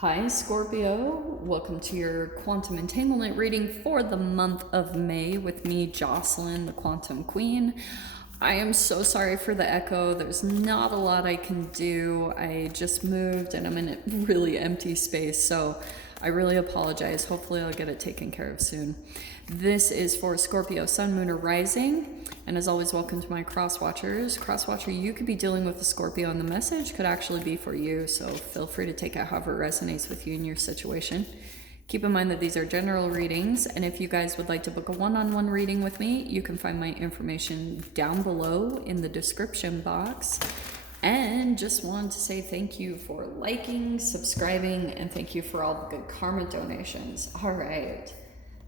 Hi Scorpio, welcome to your quantum entanglement reading for the month of May with me, Jocelyn, the Quantum Queen. I am so sorry for the echo. There's not a lot I can do. I just moved and I'm in a really empty space, so I really apologize. Hopefully I'll get it taken care of soon. This is for Scorpio, Sun, Moon, or Rising. And as always, welcome to my cross watchers. Cross watcher, you could be dealing with a Scorpio, and the message could actually be for you. So feel free to take it however it resonates with you in your situation. Keep in mind that these are general readings, and if you guys would like to book a one-on-one reading with me, you can find my information down below in the description box. And just wanted to say thank you for liking, subscribing, and thank you for all the good karma donations. All right,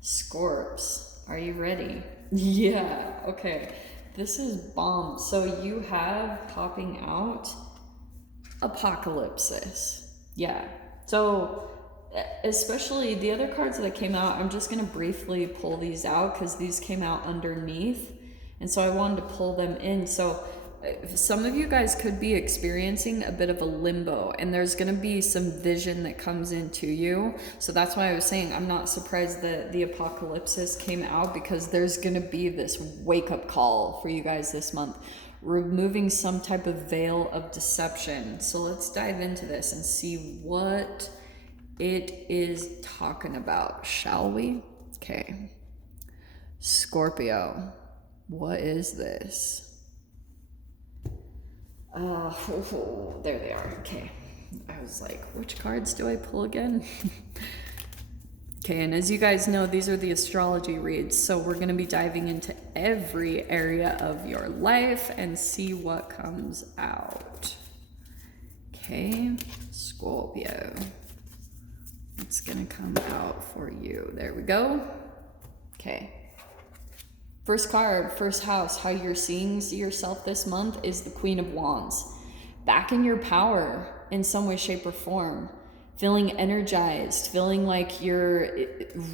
Scorps, are you ready? Yeah, okay. This is bomb. So you have popping out Apocalypsis. Yeah. So especially the other cards that came out, I'm just going to briefly pull these out because these came out underneath. And so I wanted to pull them in. So some of you guys could be experiencing a bit of a limbo, and there's going to be some vision that comes into you. So that's why I was saying I'm not surprised that the Apocalypsis came out, because there's going to be this wake-up call for you guys this month, removing some type of veil of deception. So let's dive into this and see what it is talking about, shall we? Okay. Scorpio, what is this? There they are. Okay. I was like, which cards do I pull again? Okay, and as you guys know, these are the astrology reads, so we're going to be diving into every area of your life and see what comes out. Okay, Scorpio. It's going to come out for you. There we go. Okay. First card, first house, how you're seeing yourself this month is the Queen of Wands. Back in your power in some way, shape, or form. Feeling energized, feeling like you're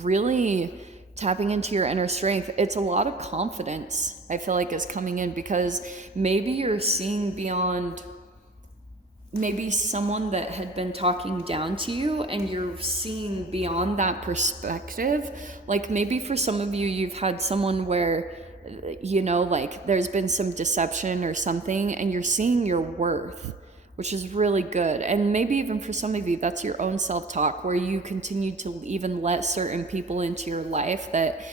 really tapping into your inner strength. It's a lot of confidence, I feel like, is coming in, because maybe you're seeing beyond maybe someone that had been talking down to you, and you're seeing beyond that perspective. Like maybe for some of you, you've had someone where, you know, like there's been some deception or something, and you're seeing your worth, which is really good. And maybe even for some of you, that's your own self-talk, where you continue to even let certain people into your life that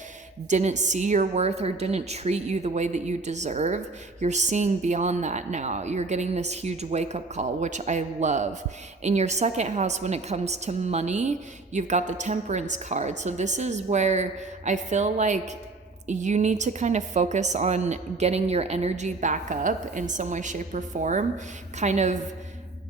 didn't see your worth or didn't treat you the way that you deserve. You're seeing beyond that now. You're getting this huge wake-up call, which I love. In your second house, when it comes to money, you've got the Temperance card. So this is where I feel like you need to kind of focus on getting your energy back up in some way, shape, or form. Kind of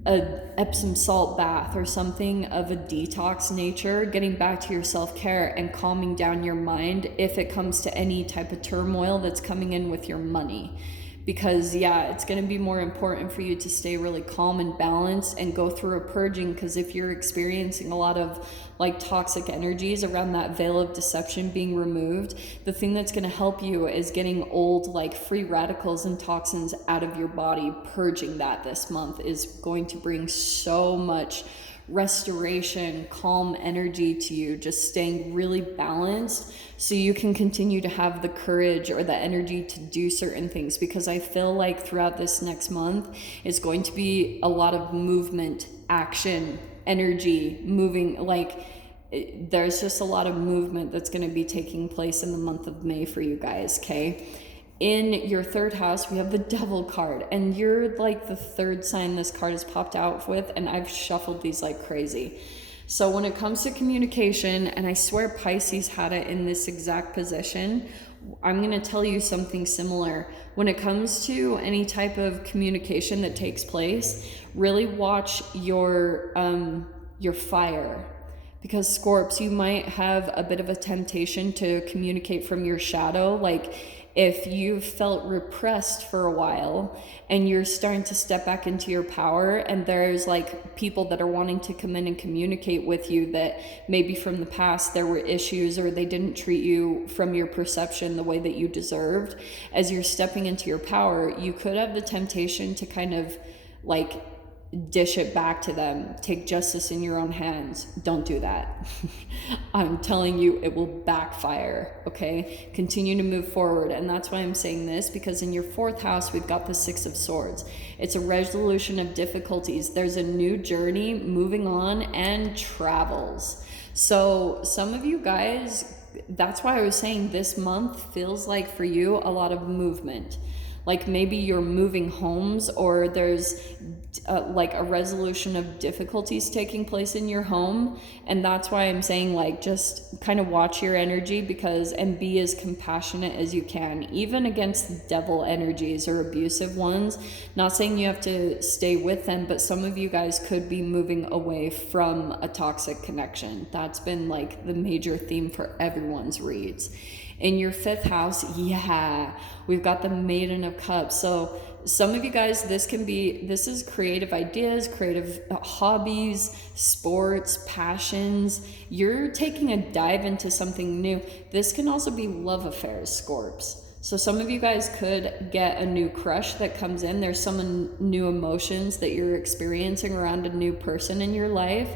a Epsom salt bath or something of a detox nature, getting back to your self-care and calming down your mind if it comes to any type of turmoil that's coming in with your money. Because yeah, it's going to be more important for you to stay really calm and balanced and go through a purging, because if you're experiencing a lot of like toxic energies around that veil of deception being removed, the thing that's going to help you is getting old like free radicals and toxins out of your body. Purging that this month is going to bring so much restoration, calm energy to you, just staying really balanced so you can continue to have the courage or the energy to do certain things. Because I feel like throughout this next month is going to be a lot of movement, action, energy, moving, like there's just a lot of movement that's going to be taking place in the month of May for you guys. Okay. In your third house, we have the Devil card, and you're like the third sign this card has popped out with, and I've shuffled these like crazy. So when it comes to communication, and I swear Pisces had it in this exact position, I'm going to tell you something similar. When it comes to any type of communication that takes place, really watch your fire. Because Scorps, you might have a bit of a temptation to communicate from your shadow. Like if you've felt repressed for a while and you're starting to step back into your power, and there's like people that are wanting to come in and communicate with you that maybe from the past there were issues, or they didn't treat you from your perception the way that you deserved, as you're stepping into your power, you could have the temptation to kind of like dish it back to them, take justice in your own hands. Don't do that. I'm telling you, it will backfire, okay? Continue to move forward. And that's why I'm saying this, because in your 4th house, we've got the 6 of Swords. It's a resolution of difficulties. There's a new journey, moving on, and travels. So some of you guys, that's why I was saying this month feels like for you a lot of movement. Like maybe you're moving homes, or there's like a resolution of difficulties taking place in your home. And that's why I'm saying, like, just kind of watch your energy, because, and be as compassionate as you can, even against devil energies or abusive ones. Not saying you have to stay with them, but some of you guys could be moving away from a toxic connection. That's been like the major theme for everyone's reads. In your 5th house, yeah, we've got the Maiden of Cups. So some of you guys, this is creative ideas, creative hobbies, sports, passions. You're taking a dive into something new. This can also be love affairs, Scorps. So some of you guys could get a new crush that comes in. There's some new emotions that you're experiencing around a new person in your life.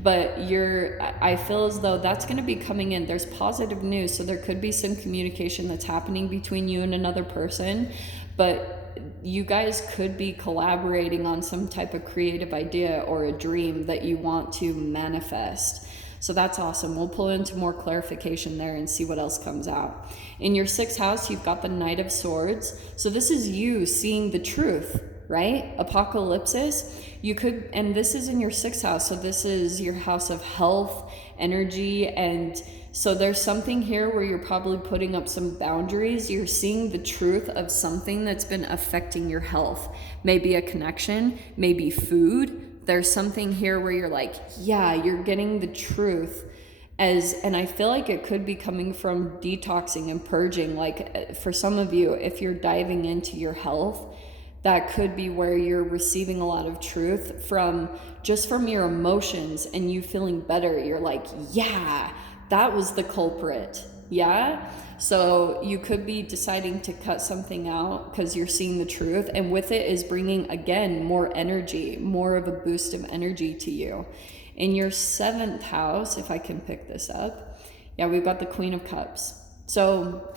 But I feel as though that's going to be coming in. There's positive news. So there could be some communication that's happening between you and another person. But you guys could be collaborating on some type of creative idea or a dream that you want to manifest. So that's awesome. We'll pull into more clarification there and see what else comes out. In your 6th house, you've got the Knight of Swords. So this is you seeing the truth, right? Apocalypsis. You could, and this is in your 6th house. So this is your house of health, energy, and so there's something here where you're probably putting up some boundaries. You're seeing the truth of something that's been affecting your health. Maybe a connection, maybe food. There's something here where you're like, yeah, you're getting the truth and I feel like it could be coming from detoxing and purging. Like for some of you, if you're diving into your health, that could be where you're receiving a lot of truth from your emotions and you feeling better. You're like, yeah, that was the culprit. Yeah. So you could be deciding to cut something out because you're seeing the truth, and with it is bringing, again, more energy, more of a boost of energy to you. In your 7th house, if I can pick this up, yeah, we've got the Queen of Cups. So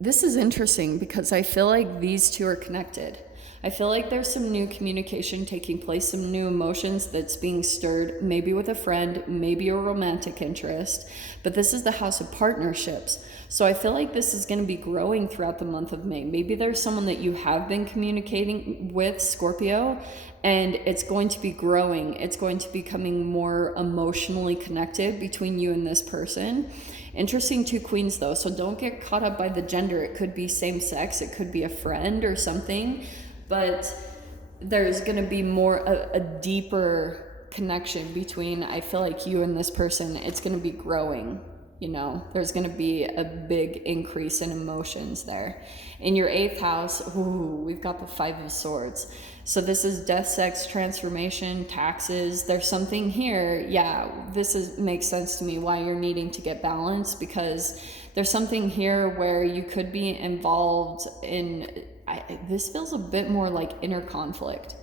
this is interesting because I feel like these two are connected. I feel like there's some new communication taking place, some new emotions that's being stirred, maybe with a friend, maybe a romantic interest, but this is the house of partnerships. So I feel like this is going to be growing throughout the month of May. Maybe there's someone that you have been communicating with, Scorpio, and it's going to be growing. It's going to be becoming more emotionally connected between you and this person. Interesting 2 queens though, so don't get caught up by the gender. It could be same sex, it could be a friend or something, but there's going to be more a deeper connection between, I feel like, you and this person. It's going to be growing, you know, there's going to be a big increase in emotions there. In your 8th house, we've got the 5 of Swords. So this is death, sex, transformation, taxes. There's something here. Yeah, makes sense to me why you're needing to get balance, because there's something here where you could be involved in, this feels a bit more like inner conflict,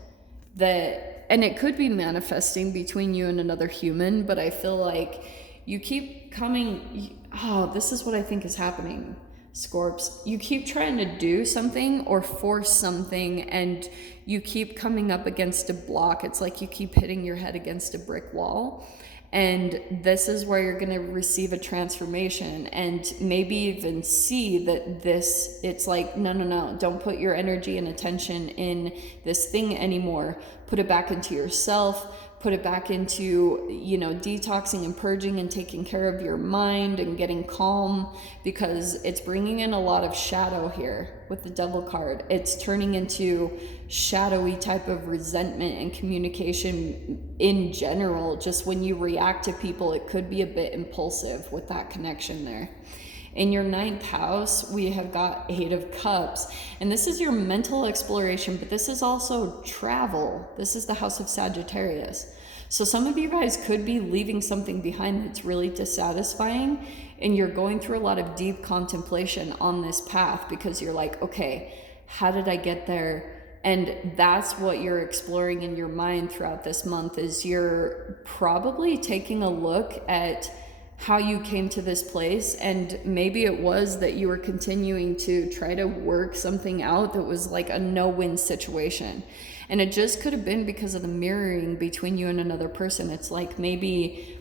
and it could be manifesting between you and another human, but I feel like you keep coming, this is what I think is happening, Scorps. You keep trying to do something or force something, and you keep coming up against a block. It's like you keep hitting your head against a brick wall. And this is where you're going to receive a transformation and maybe even see that it's like, no, don't put your energy and attention in this thing anymore. Put it back into yourself. Put it back into, detoxing and purging and taking care of your mind and getting calm, because it's bringing in a lot of shadow here with the Devil card. It's turning into shadowy type of resentment and communication in general. Just when you react to people, it could be a bit impulsive with that connection there. In your 9th house, we have got 8 of Cups, and this is your mental exploration, but this is also travel. This is the house of Sagittarius. So some of you guys could be leaving something behind that's really dissatisfying, and you're going through a lot of deep contemplation on this path because you're like, okay, how did I get there? And that's what you're exploring in your mind throughout this month, is you're probably taking a look at how you came to this place. And maybe it was that you were continuing to try to work something out that was like a no-win situation. And it just could have been because of the mirroring between you and another person. It's like maybe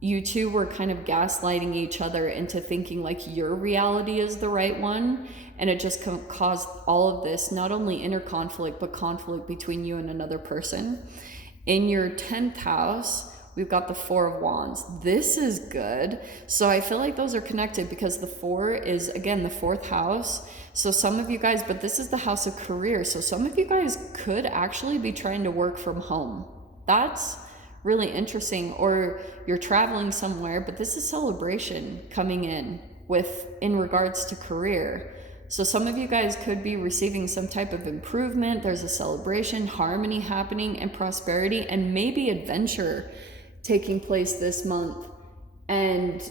you two were kind of gaslighting each other into thinking like your reality is the right one. And it just caused all of this, not only inner conflict, but conflict between you and another person. In your 10th house, we've got the 4 of Wands. This is good. So I feel like those are connected because the 4 is, again, the 4th house. So some of you guys, but this is the house of career. So some of you guys could actually be trying to work from home. That's really interesting. Or you're traveling somewhere, but this is celebration coming in regards to career. So some of you guys could be receiving some type of improvement. There's a celebration, harmony happening, and prosperity, and maybe adventure taking place this month. And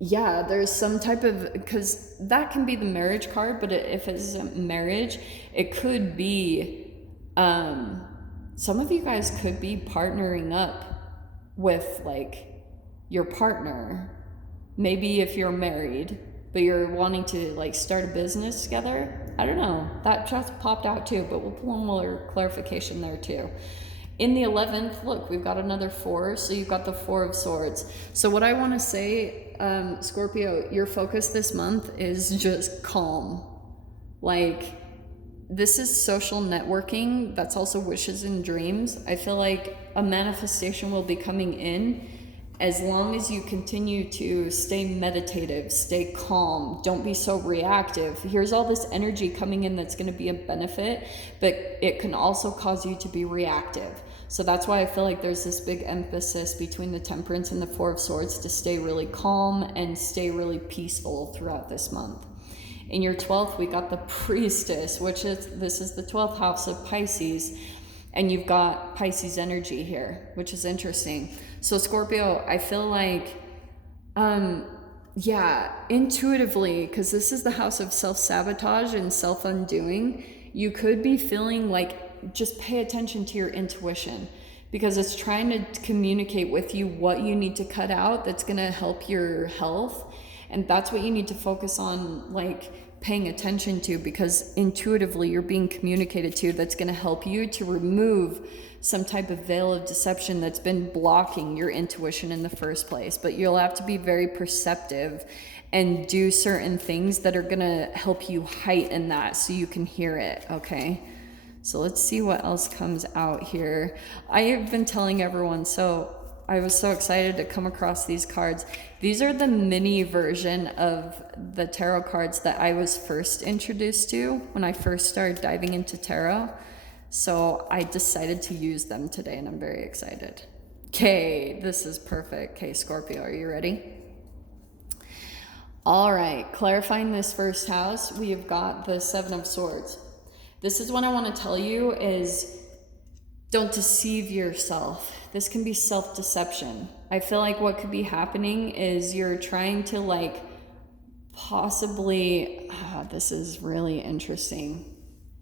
yeah, there's some type of, because that can be the marriage card, but if it isn't marriage, it could be, some of you guys could be partnering up with like your partner. Maybe if you're married, but you're wanting to like start a business together. I don't know. That just popped out too, but we'll pull more clarification there too. In the 11th, look, we've got another 4. So you've got the 4 of Swords. So what I want to say, Scorpio, your focus this month is just calm. Like, this is social networking. That's also wishes and dreams. I feel like a manifestation will be coming in as long as you continue to stay meditative, stay calm, don't be so reactive. Here's all this energy coming in that's going to be a benefit, but it can also cause you to be reactive. So that's why I feel like there's this big emphasis between the Temperance and the 4 of Swords to stay really calm and stay really peaceful throughout this month. In your 12th, we got the Priestess, this is the 12th house of Pisces. And you've got Pisces energy here, which is interesting. So Scorpio, I feel like, intuitively, because this is the house of self-sabotage and self-undoing, you could be feeling like just pay attention to your intuition, because it's trying to communicate with you what you need to cut out that's going to help your health. And that's what you need to focus on, like, paying attention to, because intuitively you're being communicated to that's going to help you to remove some type of veil of deception that's been blocking your intuition in the first place. But you'll have to be very perceptive and do certain things that are going to help you heighten that so you can hear it, okay? So let's see what else comes out here. I have been telling everyone, so I was so excited to come across these cards. These are the mini version of the tarot cards that I was first introduced to when I first started diving into tarot. So I decided to use them today and I'm very excited. Okay, this is perfect. Okay, Scorpio, are you ready? All right, clarifying this first house, we have got the 7 of Swords. This is what I want to tell you is don't deceive yourself. This can be self-deception. I feel like what could be happening is you're trying to like possibly, this is really interesting.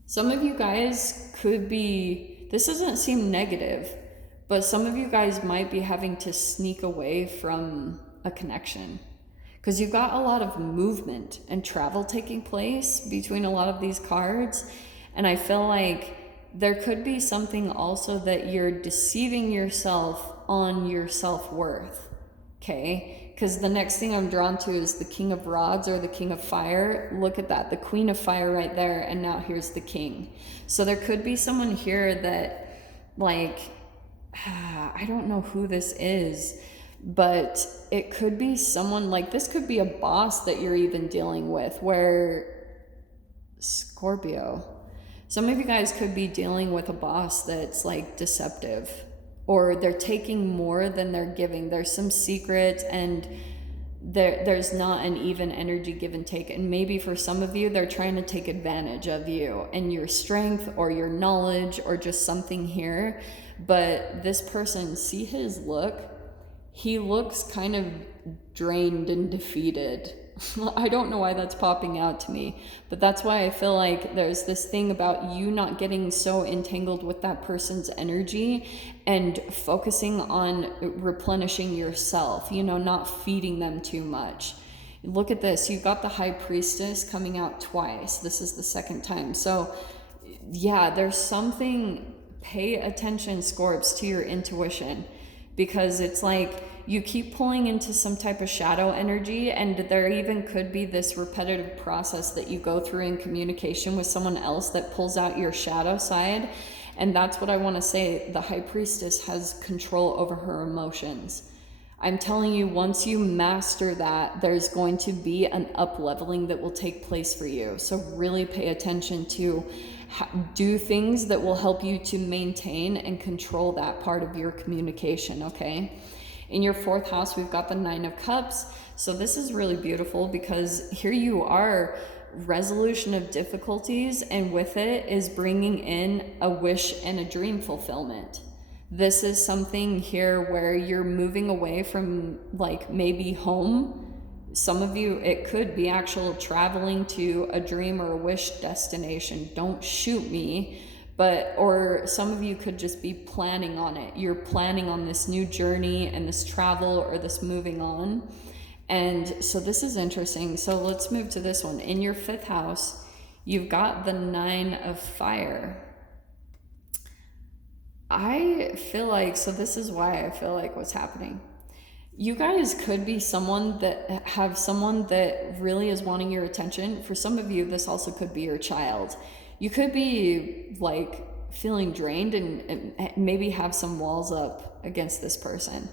Some of you guys could be, this doesn't seem negative, but some of you guys might be having to sneak away from a connection because you've got a lot of movement and travel taking place between a lot of these cards. And I feel like there could be something also that you're deceiving yourself on your self-worth, okay? Because the next thing I'm drawn to is the King of Rods or the King of Fire. Look at that, the Queen of Fire right there, and now here's the King. So there could be someone here that, like, I don't know who this is, but it could be someone, like, this could be a boss that you're even dealing with, where, Scorpio, some of you guys could be dealing with a boss that's like deceptive, or they're taking more than they're giving. There's some secrets and there's not an even energy give and take. And maybe for some of you, they're trying to take advantage of you and your strength or your knowledge or just something here. But this person, see his look? He looks kind of drained and defeated. I don't know why that's popping out to me, but that's why I feel like there's this thing about you not getting so entangled with that person's energy and focusing on replenishing yourself, you know, not feeding them too much. Look at this. You've got the High Priestess coming out twice. This is the second time. So yeah, there's something, pay attention, Scorps, to your intuition, because it's like you keep pulling into some type of shadow energy, and there even could be this repetitive process that you go through in communication with someone else that pulls out your shadow side. And that's what I want to say. The High Priestess has control over her emotions. I'm telling you, once you master that, there's going to be an up-leveling that will take place for you. So really pay attention to do things that will help you to maintain and control that part of your communication, okay? In your 4th house, we've got the 9 of Cups. So this is really beautiful because here you are, resolution of difficulties, and with it is bringing in a wish and a dream fulfillment. This is something here where you're moving away from like maybe home. Some of you, it could be actual traveling to a dream or a wish destination. Don't shoot me. But, or some of you could just be planning on it. You're planning on this new journey and this travel or this moving on. And so this is interesting. So let's move to this one. In your 5th house, you've got the 9 of Fire. I feel like, so this is why I feel like what's happening. You guys could be someone that have someone that really is wanting your attention. For some of you, this also could be your child. You could be like feeling drained and maybe have some walls up against this person.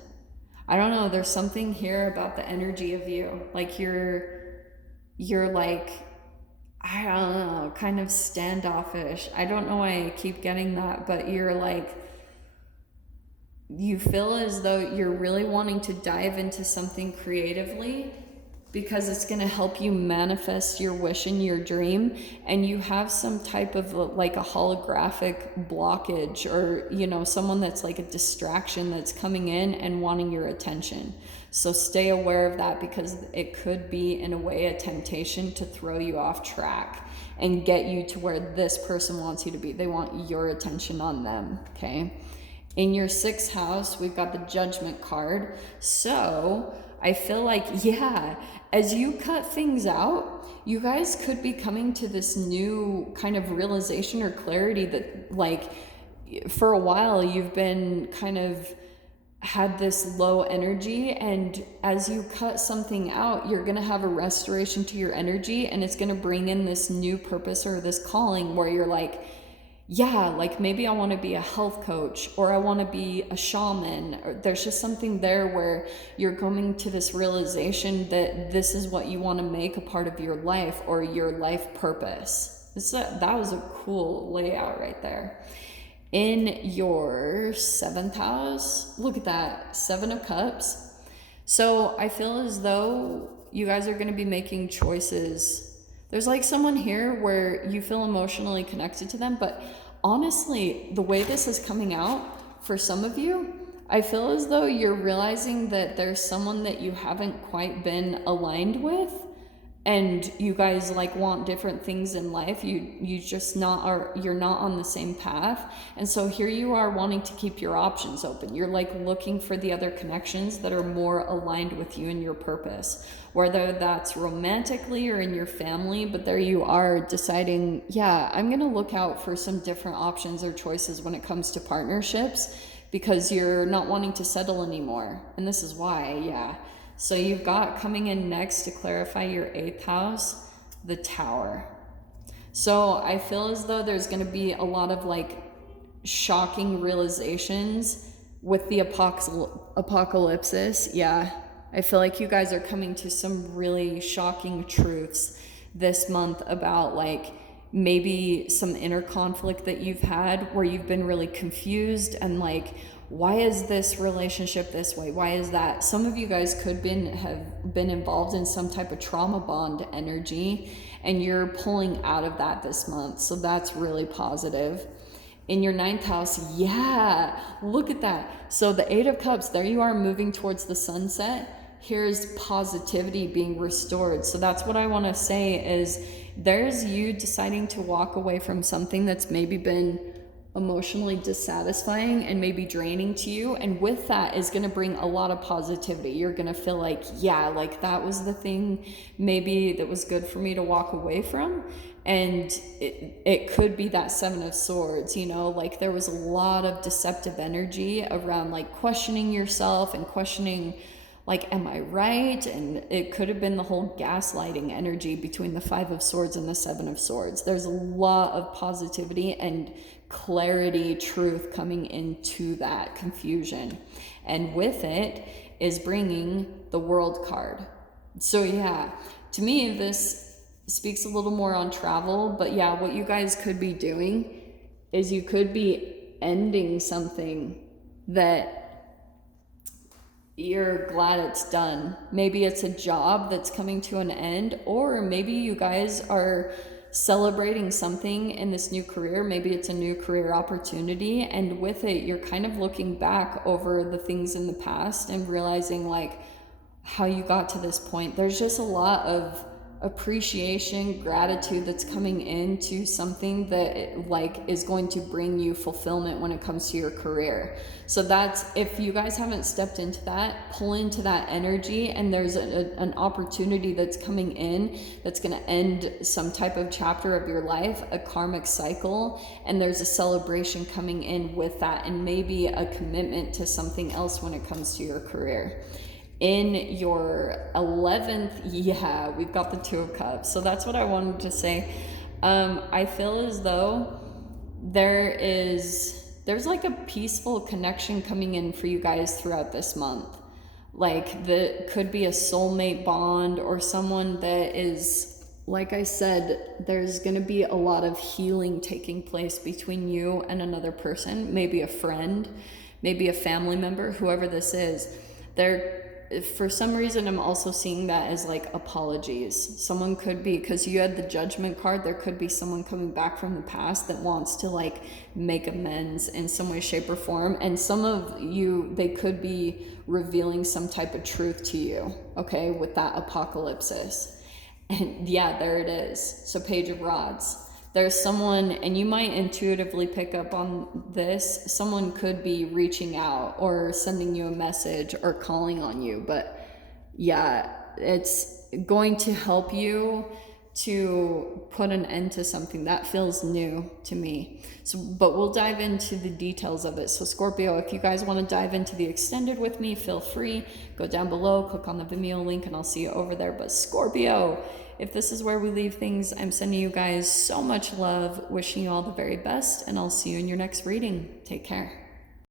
I don't know. There's something here about the energy of you. Like you're like, I don't know, kind of standoffish. I don't know why I keep getting that, but you're like, you feel as though you're really wanting to dive into something creatively because it's going to help you manifest your wish and your dream, and you have some type of like a holographic blockage, or you know, someone that's like a distraction that's coming in and wanting your attention. So stay aware of that, because it could be in a way a temptation to throw you off track and get you to where this person wants you to be. They want your attention on them, okay? In your 6th house, we've got the Judgment card. So I feel like, yeah, as you cut things out, you guys could be coming to this new kind of realization or clarity that, like, for a while you've been kind of had this low energy, and as you cut something out, you're going to have a restoration to your energy, and it's going to bring in this new purpose or this calling where you're like, yeah, like maybe I want to be a health coach, or I want to be a shaman, or there's just something there where you're coming to this realization that this is what you want to make a part of your life or your life purpose. That was a cool layout right there. In your 7th house, look at that, 7 of Cups. So I feel as though you guys are going to be making choices. There's like someone here where you feel emotionally connected to them, but honestly, the way this is coming out for some of you, I feel as though you're realizing that there's someone that you haven't quite been aligned with, and you guys like want different things in life. You just you're not on the same path. And so here you are wanting to keep your options open. You're like looking for the other connections that are more aligned with you and your purpose, whether that's romantically or in your family. But there you are deciding, yeah, I'm going to look out for some different options or choices when it comes to partnerships, because you're not wanting to settle anymore. And this is why, yeah. So you've got coming in next to clarify your 8th house, the Tower. So I feel as though there's going to be a lot of like shocking realizations with the apocalypse. Yeah, I feel like you guys are coming to some really shocking truths this month about like maybe some inner conflict that you've had where you've been really confused and like, why is this relationship this way? Why is that? Some of you guys could have been involved in some type of trauma bond energy, and you're pulling out of that this month. So that's really positive. In your 9th house, yeah, look at that. So the 8 of Cups, there you are moving towards the sunset. here's positivity being restored. So that's what I want to say is there's you deciding to walk away from something that's maybe been emotionally dissatisfying and maybe draining to you, and with that is going to bring a lot of positivity. You're going to feel like, yeah, like that was the thing maybe that was good for me to walk away from. And it could be that Seven of Swords, you know, like there was a lot of deceptive energy around like questioning yourself and questioning like, am I right? And it could have been the whole gaslighting energy between the Five of Swords and the Seven of Swords. There's a lot of positivity and clarity, truth coming into that confusion. And with it is bringing the World card. So yeah, to me, this speaks a little more on travel, but yeah, what you guys could be doing is you could be ending something that you're glad it's done. Maybe it's a job that's coming to an end, or maybe you guys are celebrating something in this new career. Maybe it's a new career opportunity, and with it you're kind of looking back over the things in the past and realizing like how you got to this point. There's just a lot of appreciation, gratitude that's coming into something that like is going to bring you fulfillment when it comes to your career. So that's, if you guys haven't stepped into that, pull into that energy, and there's an opportunity that's coming in that's going to end some type of chapter of your life, a karmic cycle, and there's a celebration coming in with that, and maybe a commitment to something else when it comes to your career. In your 11th, yeah, we've got the Two of Cups. So that's what I wanted to say. I feel as though there's like a peaceful connection coming in for you guys throughout this month. Like could be a soulmate bond, or someone that is, like I said, there's going to be a lot of healing taking place between you and another person, maybe a friend, maybe a family member, whoever this is. For some reason, I'm also seeing that as like apologies. Someone could be, because you had the Judgment card, there could be someone coming back from the past that wants to like make amends in some way, shape, or form. And some of you, they could be revealing some type of truth to you, okay, with that apocalypsis. And yeah, there it is. So Page of Rods. There's someone, and you might intuitively pick up on this, someone could be reaching out or sending you a message or calling on you. But yeah, it's going to help you to put an end to something that feels new to me. So, but we'll dive into the details of it. So Scorpio, if you guys want to dive into the extended with me, feel free, go down below, click on the Vimeo link, and I'll see you over there. But Scorpio, if this is where we leave things, I'm sending you guys so much love, wishing you all the very best, and I'll see you in your next reading. Take care.